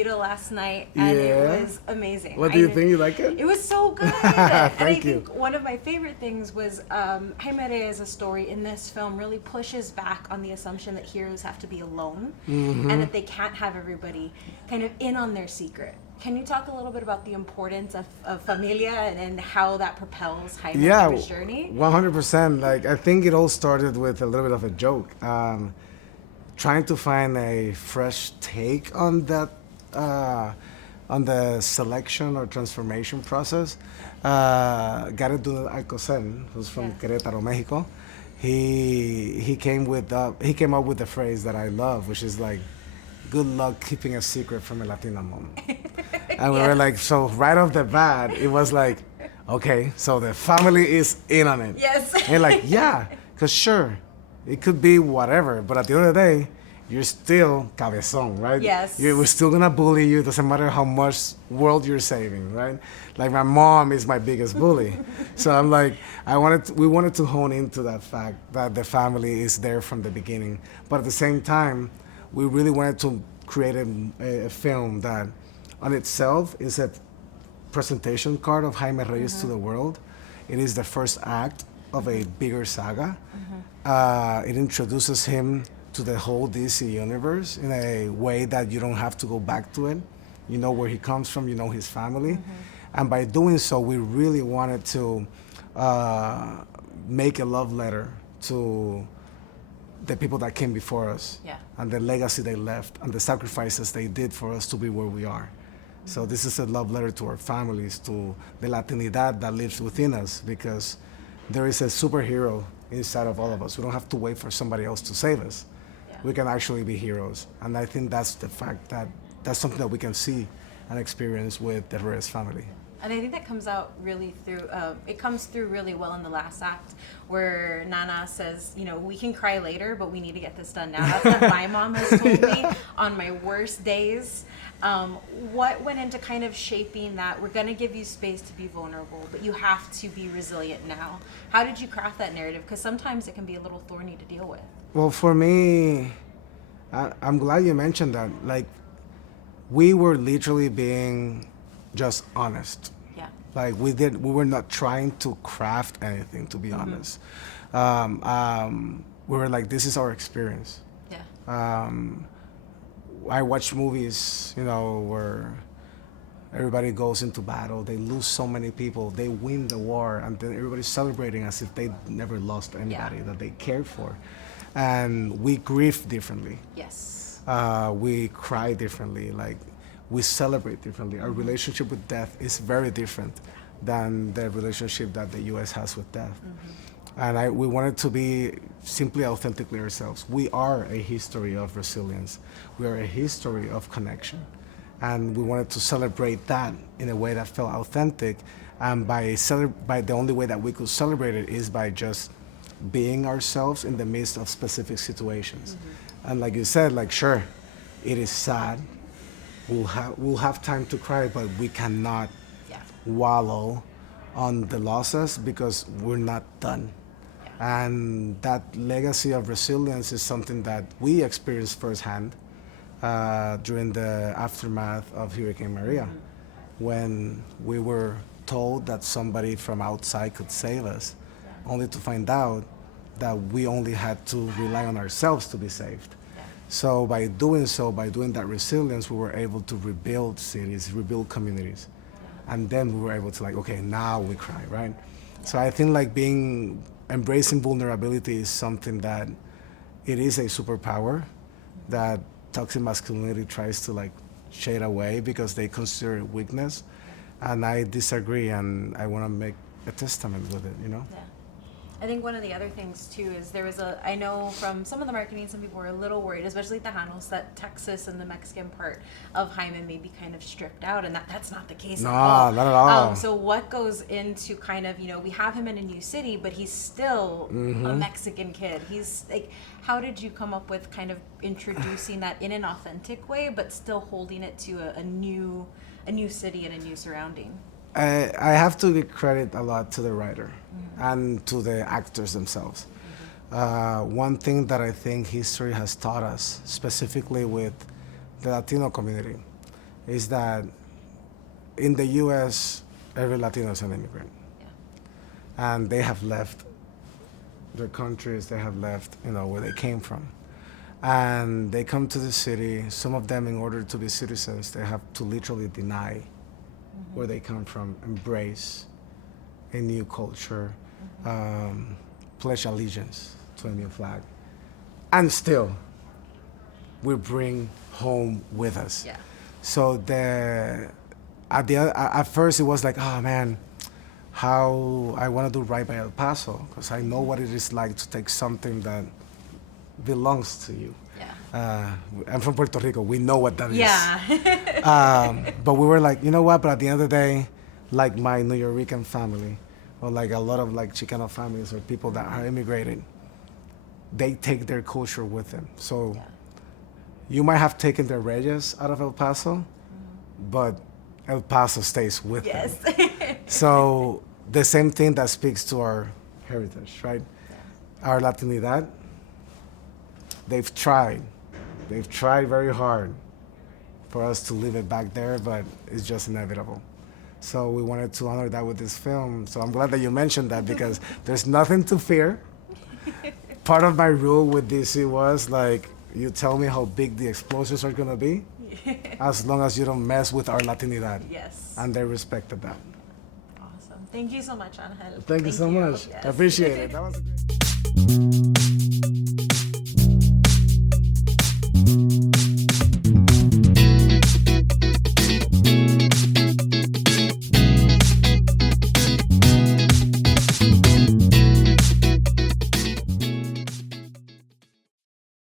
Beetle last night, and it was amazing. What do you think? You like it? It was so good. And I you. think one of my favorite things was Jaime Reyes' story in this film really pushes back on the assumption that heroes have to be alone and that they can't have everybody kind of in on their secret. Can you talk a little bit about the importance of Familia and how that propels Jaime through his journey? 100%. Like, I think it all started with a little bit of a joke. Trying to find a fresh take on that, on the selection or transformation process. Gareth Alcocer, who's from Querétaro, Mexico, he came up with the phrase that I love, which is like, good luck keeping a secret from a Latina mom. And we were like, so right off the bat, it was like, okay, so the family is in on it. Yes. And like, yeah, because sure, it could be whatever, but at the end of the day, you're still cabezón, right? Yes. We're still gonna bully you, doesn't matter how much world you're saving, right? Like my mom is my biggest bully. So I'm like, we wanted to hone into that fact that the family is there from the beginning. But at the same time, we really wanted to create a film that on itself is a presentation card of Jaime Reyes to the world. It is the first act of a bigger saga. It introduces him to the whole DC universe in a way that you don't have to go back to it. You know where he comes from, you know his family. And by doing so, we really wanted to make a love letter to the people that came before us, and the legacy they left, and the sacrifices they did for us to be where we are. So this is a love letter to our families, to the Latinidad that lives within us, because there is a superhero inside of all of us. We don't have to wait for somebody else to save us. We can actually be heroes. And I think that's the fact that that's something that we can see and experience with the Reyes family. And I think that comes out really through, it comes through really well in the last act where Nana says, you know, we can cry later, but we need to get this done now. That's what my mom has told me on my worst days. What went into kind of shaping that? We're going to give you space to be vulnerable, but you have to be resilient now. How did you craft that narrative? Because sometimes it can be a little thorny to deal with. Well, for me, I'm glad you mentioned that. Like, we were literally being just honest. Yeah. Like we were not trying to craft anything, to be honest. We were like, this is our experience. Yeah. I watch movies, you know, where everybody goes into battle, they lose so many people, they win the war, and then everybody's celebrating as if they never lost anybody that they cared for. And we grieve differently. Yes. We cry differently. Like, we celebrate differently. Our relationship with death is very different than the relationship that the U.S. has with death. And we wanted to be simply authentically ourselves. We are a history of resilience. We are a history of connection. And we wanted to celebrate that in a way that felt authentic. And by the only way that we could celebrate it is by just being ourselves in the midst of specific situations. And like you said, like, sure, it is sad. We'll have time to cry, but we cannot wallow on the losses because we're not done. And that legacy of resilience is something that we experienced firsthand during the aftermath of Hurricane Maria, when we were told that somebody from outside could save us, only to find out that we only had to rely on ourselves to be saved. So by doing that resilience, we were able to rebuild cities, rebuild communities. And then we were able to, like, okay, now we cry, right? So I think like embracing vulnerability is something that it is a superpower that toxic masculinity tries to like shade away because they consider it weakness. And I disagree, and I want to make a testament with it, you know? Yeah. I think one of the other things too is I know from some of the marketing, some people were a little worried, especially Tejanos, that Texas and the Mexican part of Jaime may be kind of stripped out, and that's not the case at all. No, not at all. So what goes into kind of, you know, we have him in a new city, but he's still a Mexican kid. He's like, how did you come up with kind of introducing that in an authentic way, but still holding it to a new city and a new surrounding? I have to give credit a lot to the writer and to the actors themselves. One thing that I think history has taught us, specifically with the Latino community, is that in the U.S., every Latino is an immigrant. Yeah. And they have left their countries, they have left, where they came from. And they come to the city. Some of them, in order to be citizens, they have to literally deny where they come from, embrace a new culture, pledge allegiance to a new flag. And still, we bring home with us. Yeah. So at first it was like, oh man, how I want to do right by El Paso, because I know what it is like to take something that belongs to you. Yeah. I'm from Puerto Rico. We know what that is. Yeah. But we were like, you know what? But at the end of the day, like my New Yorican family, or like a lot of like Chicano families or people that are immigrated, they take their culture with them. So you might have taken the Reyes out of El Paso, but El Paso stays with them. Yes. So the same thing that speaks to our heritage, right? Yeah. Our Latinidad, they've tried very hard for us to leave it back there, but it's just inevitable. So we wanted to honor that with this film. So I'm glad that you mentioned that, because there's nothing to fear. Part of my rule with DC was like, you tell me how big the explosions are gonna be, as long as you don't mess with our Latinidad. Yes. And they respected that. Awesome. Thank you so much, Angel. Thank you so much. Yes. I appreciate it. That was great.